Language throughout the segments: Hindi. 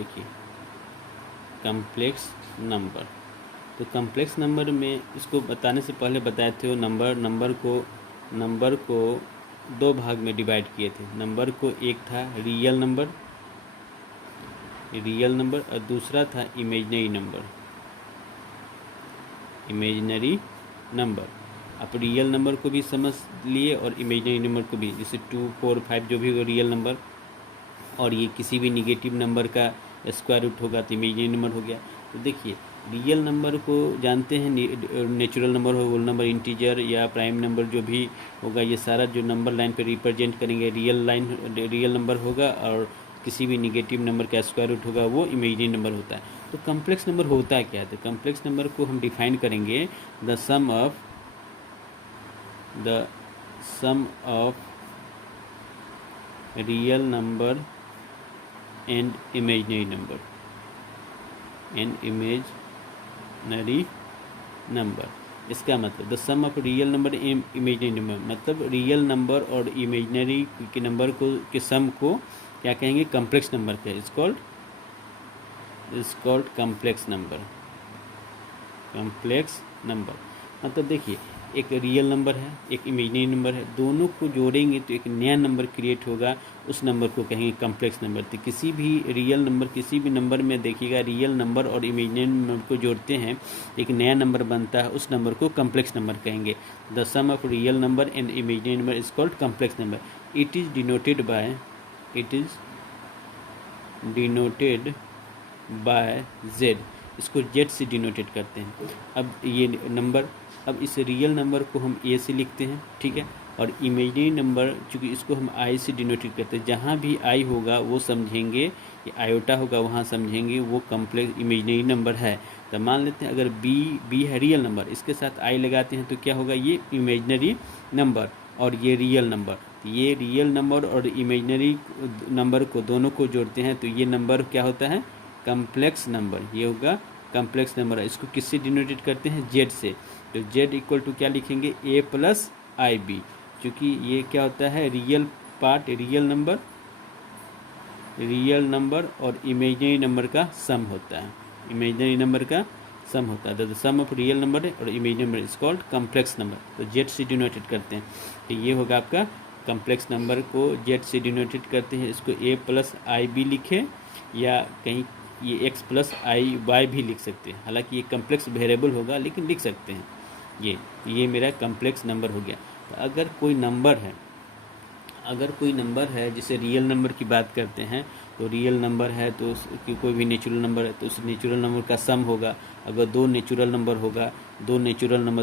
देखिए कम्प्लेक्स नंबर। तो कम्प्लेक्स नंबर में इसको बताने से पहले बताए थे वो नंबर को दो भाग में डिवाइड किए थे। नंबर को एक था रियल नंबर और दूसरा था इमेजिनरी नंबर। आप रियल नंबर को भी समझ लिए और इमेजिनरी नंबर को भी, जैसे 2, 4, 5 जो भी रियल नंबर, और ये किसी भी निगेटिव नंबर का स्क्वायर रूट होगा तो इमेजिनरी नंबर हो गया। तो देखिए रियल नंबर को जानते हैं, नेचुरल नंबर हो, होल नंबर, इंटीजर या प्राइम नंबर जो भी होगा, ये सारा जो नंबर लाइन पे रिप्रेजेंट करेंगे रियल नंबर होगा, और किसी भी निगेटिव नंबर का स्क्वायर रूट होगा वो इमेजिनरी नंबर होता है। तो कम्प्लेक्स नंबर होता क्या है? तो कम्प्लेक्स नंबर को हम डिफाइन करेंगे the sum of real number and imaginary number. इसका मतलब the sum of real number and imaginary number, मतलब रियल नंबर और इमेजिनरी के नंबर के सम को क्या कहेंगे? कम्प्लेक्स नंबर का इज कॉल्ड कम्प्लेक्स नंबर। मतलब देखिए एक रियल नंबर है, एक इमेजिनरी नंबर है, दोनों को जोड़ेंगे तो एक नया नंबर क्रिएट होगा, उस नंबर को कहेंगे कम्प्लेक्स नंबर। तो किसी भी रियल नंबर, किसी भी नंबर में देखिएगा रियल नंबर और इमेजिनरी नंबर को जोड़ते हैं एक नया नंबर बनता है, उस नंबर को कम्प्लेक्स नंबर कहेंगे। The sum of real number and imaginary number is called complex number. It is denoted by Z. इसको जेड से डिनोटेड करते हैं। अब ये नंबर, अब इस रियल नंबर को हम ए से लिखते हैं, ठीक है, और इमेजिनरी नंबर चूँकि इसको हम आई से डिनोटेड करते हैं, जहाँ भी आई होगा वो समझेंगे, ये आयोटा होगा वहाँ समझेंगे वो कम्प्लेक्स इमेजिनरी नंबर है। तो मान लेते हैं अगर बी है रियल नंबर, इसके साथ आई लगाते हैं तो क्या होगा? ये इमेजिनरी नंबर और ये रियल नंबर। ये रियल नंबर और इमेजिनरी नंबर को दोनों को जोड़ते हैं तो ये नंबर क्या होता है? Complex number. ये होगा कम्प्लेक्स नंबर। इसको किससे डिनोटेड करते हैं? जेड से। तो जेड इक्वल टू क्या लिखेंगे? ए प्लस आई बी, क्योंकि ये क्या होता है? रियल पार्ट, रियल नंबर और इमेजिनरी नंबर का सम होता है। इमेजिनरी नंबर का सम होता है। The sum of real number और imaginary number is called complex number. तो जेड से डिनोटेड करते हैं। तो ये होगा आपका कम्प्लेक्स नंबर को जेड से डिनोटेड करते हैं। इसको ए प्लस आई बी लिखे, या कहीं ये एक्स प्लस आई वाई भी लिख सकते हैं। हालांकि ये कम्प्लेक्स वेरिएबल होगा लेकिन लिख सकते हैं। ये मेरा कम्प्लेक्स नंबर हो गया। तो अगर कोई नंबर है जैसे रियल नंबर की बात करते हैं, तो रियल नंबर है तो कोई भी नेचुरल नंबर है तो उस नेचुरल नंबर का सम होगा। अगर दो नेचुरल नंबर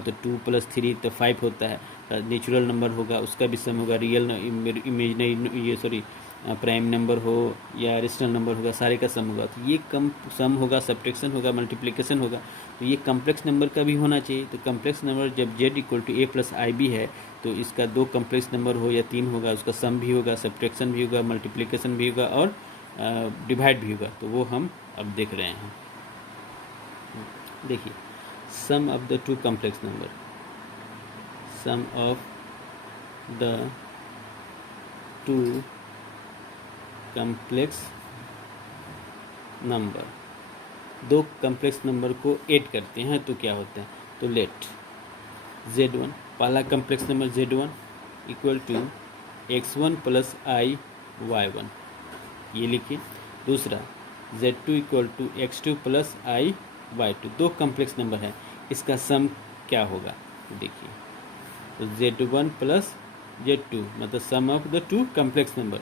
तो 2 + 3 तो 5 होता है। नेचुरल नंबर होगा उसका भी सम होगा। रियल इमेजिनरी प्राइम नंबर हो या रेशनल नंबर होगा, सारे का सम होगा। तो ये कम सम होगा, सब्ट्रैक्शन होगा, मल्टीप्लिकेशन होगा। तो ये कम्प्लेक्स नंबर का भी होना चाहिए। तो कम्प्लेक्स नंबर जब z equal to a plus i b है तो इसका 2 कम्प्लेक्स नंबर हो या 3 होगा, उसका सम भी होगा, सब्ट्रैक्शन भी होगा, मल्टीप्लिकेशन भी होगा और डिवाइड भी होगा। तो वो हम अब देख रहे हैं। देखिए sum of the 2 complex number, sum of the 2 complex number, 2 complex number को ऐड करते हैं तो क्या होता है? तो लेट Z1, पहला complex number Z1 equal to X1 + I Y1, ये लिखिए। दूसरा Z2 equal to X2 + I Y2, 2 complex number है, इसका सम क्या होगा? देखिए तो Z1 + Z2 मतलब सम ऑफ द 2 कम्प्लेक्स नंबर।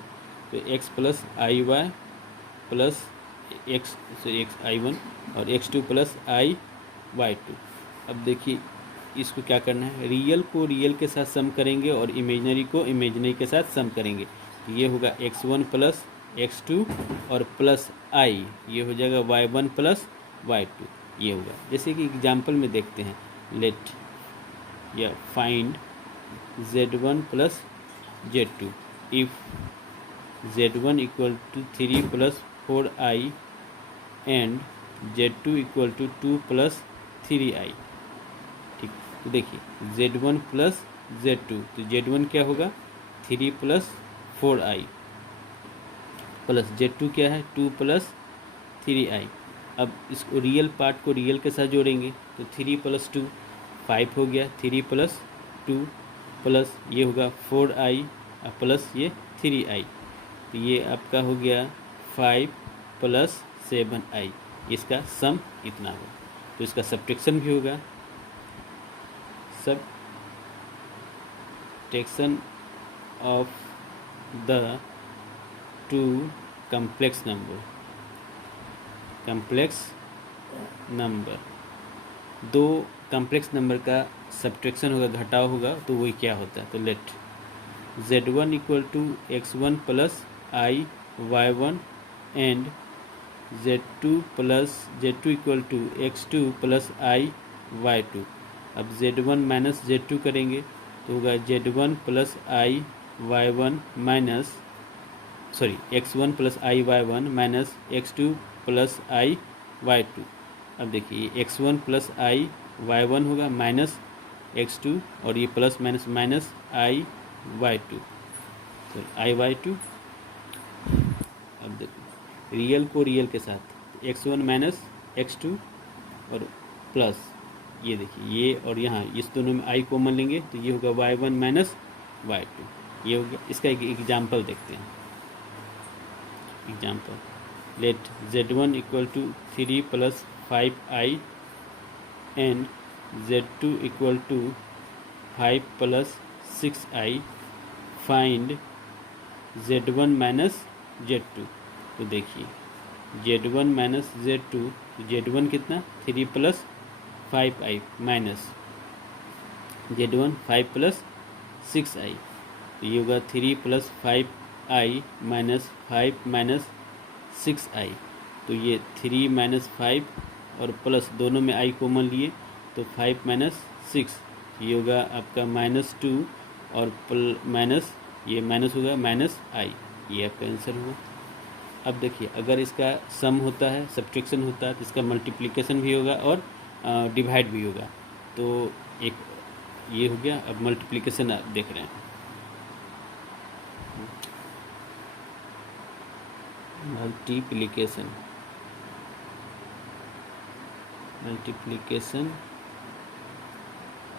तो X + IY + XI1 और X2 + IY2। अब देखिए इसको क्या करना है? रियल को रियल के साथ सम करेंगे और इमेजिनरी को इमेजिनरी के साथ सम करेंगे। तो ये होगा X1 + X2 और प्लस I, ये हो जाएगा Y1 + Y2, ये होगा। जैसे कि एग्जाम्पल में देखते हैं, लेट या find Z1 + Z2 if Z1 equal to 3 + 4I and Z2 equal to 2 + 3I। ठीक, तो देखिए Z1 + Z2, तो Z1 क्या होगा? 3 + 4I प्लस Z2 क्या है? 2 + 3i। अब इसको रियल पार्ट को रियल के साथ जोड़ेंगे तो 3 + 2 5 हो गया, 3 + 2 प्लस ये होगा 4i प्लस ये 3i, तो ये आपका हो गया 5 + 7i। इसका सम इतना होगा, तो इसका सब्ट्रैक्शन भी होगा, subtraction of the two complex number, दो कम्प्लेक्स नंबर का सब्ट्रैक्शन होगा, घटाव होगा, तो वही क्या होता है। तो let z1 = x1 + i y1 and z2 = x2 + i y2। अब z1 - z2 करेंगे तो होगा z1 + i y1 minus x1 + i y1 minus x2 + i y2। अब देखिए x1 + i y1 होगा माइनस x2 और ये plus minus minus i y2, तो i y2। अब देखो रियल को रियल के साथ x1 माइनस x2 और प्लस ये देखिए ये और यहाँ इस दोनों में i कॉमन लेंगे तो ये होगा y1 माइनस y2, ये हो गया। इसका एक एग्जाम्पल देखते हैं। Example let z1 = 3 + 5i and z2 = 5 + 6i, find z1 - z2। तो देखिए z1 - z2, z1 कितना 3 + 5i माइनस z1 5 + 6i, तो ये होगा 3 + 5i माइनस 5 माइनस 6i, तो ये 3 - 5 और प्लस दोनों में i कॉमन लिए तो 5 - 6, ये होगा आपका -2 और माइनस ये माइनस होगा -i, ये आपका आंसर होगा। अब देखिए अगर इसका सम होता है, सब्ट्रैक्शन होता है, तो इसका मल्टीप्लिकेशन भी होगा और डिवाइड भी होगा। तो एक ये हो गया। अब मल्टीप्लिकेशन आप देख रहे हैं, multiplication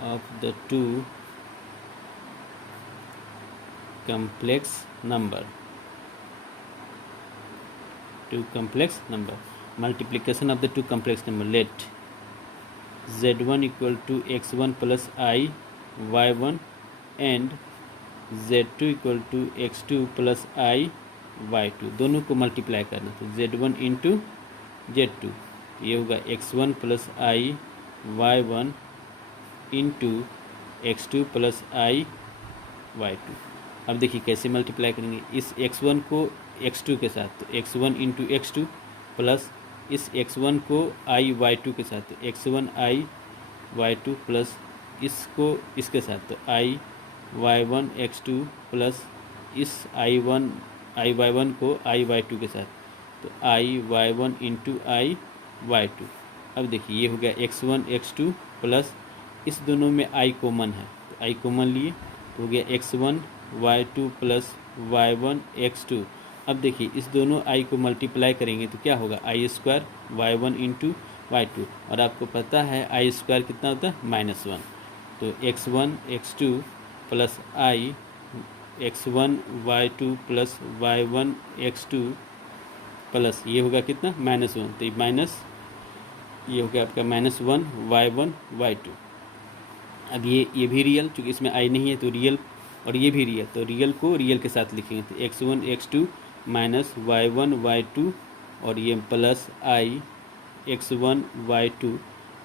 of the two complex number, multiplication of the two complex number, let z1 = x1 + i y1 and z2 = x2 + i y2, दोनों को मल्टीप्लाई करना। तो z1 × z2, ये होगा x1 + i y1 into x2 + i y2। अब देखिए कैसे मल्टीप्लाई करेंगे, इस x1 को x2 के साथ तो x1 × x2 प्लस इस x1 को i y2 के साथ तो x1 i y2 प्लस इसको इसके साथ तो i y1 x2 प्लस इस i y1 को i y2 के साथ तो i y1 × i y2। अब देखिए ये हो गया x1 x2 प्लस इस दोनों में i कॉमन है तो i कॉमन लिए तो हो गया x1 y2 plus y1 x2। अब देखिए इस दोनों i को मल्टीप्लाई करेंगे तो क्या होगा i² y1 × y2, और आपको पता है i² कितना होता है -1, तो x1 x2 plus i x1 y2 plus y1 x2 plus ये होगा कितना -1, तो माइनस ये हो गया आपका -1 y1 y2। अब ये भी रियल, चूँकि इसमें i नहीं है तो रियल, और ये भी रियल, तो रियल को रियल के साथ लिखेंगे तो x1 x2 minus y1 y2 और ये plus i x1 y2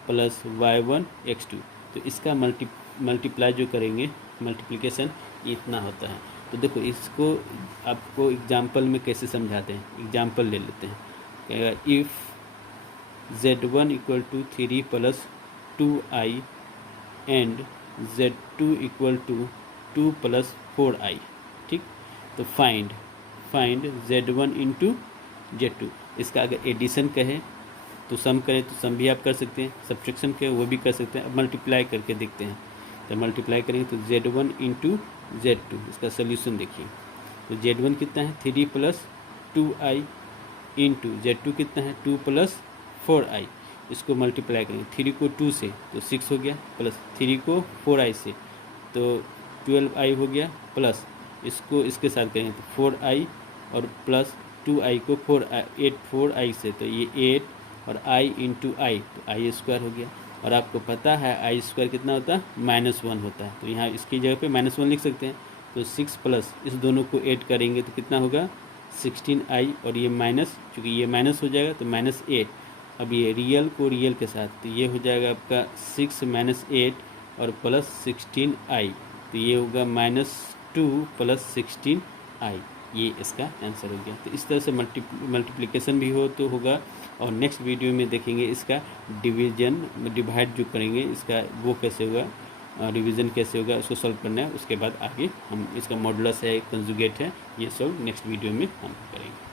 plus y1 x2। तो इसका मल्टीप्लाई जो करेंगे मल्टीप्लिकेशन इतना होता है। तो देखो इसको आपको एग्जाम्पल में कैसे समझाते हैं, एग्जाम्पल ले लेते हैं। If z1 = 3 + 2i and z2 = 2 + 4i, ठीक। तो फाइंड z1 × z2। इसका अगर एडिशन कहे तो सम करें तो सम भी आप कर सकते हैं, सब्ट्रैक्शन करें वो भी कर सकते हैं। अब मल्टीप्लाई करके देखते हैं, तो मल्टीप्लाई करेंगे तो z1 × z2, इसका सोल्यूशन देखिए। तो z1 कितना है 3 + 2i इंटू Z2 कितना है 2 प्लस 4i, इसको मल्टीप्लाई करेंगे 3 को 2 से तो 6 हो गया, प्लस 3 को 4i से तो 12i हो गया, प्लस इसको इसके साथ करेंगे तो 4i और प्लस 2i को 4i से तो ये 8 और i इंटू आई तो आई स्क्वायर हो गया। और आपको पता है आई स्क्वायर कितना होता है -1 होता है, तो यहाँ इसकी जगह पे -1 लिख सकते हैं। तो 6 प्लस इस दोनों को ऐड करेंगे तो कितना होगा 16i और ये माइनस, चूँकि ये माइनस हो जाएगा तो -8। अब ये रियल को रियल के साथ तो ये हो जाएगा आपका 6 - 8 और प्लस 16i, तो ये होगा -2 प्लस 16i, ये इसका आंसर हो गया। तो इस तरह से मल्टीप्लिकेशन भी हो तो होगा, और नेक्स्ट वीडियो में देखेंगे इसका डिवीजन डिवाइड जो करेंगे इसका वो कैसे होगा, रिवीजन कैसे होगा, उसको सॉल्व करना है। उसके बाद आगे हम इसका मॉडुलस है, कंजुगेट है, ये सब नेक्स्ट वीडियो में हम करेंगे।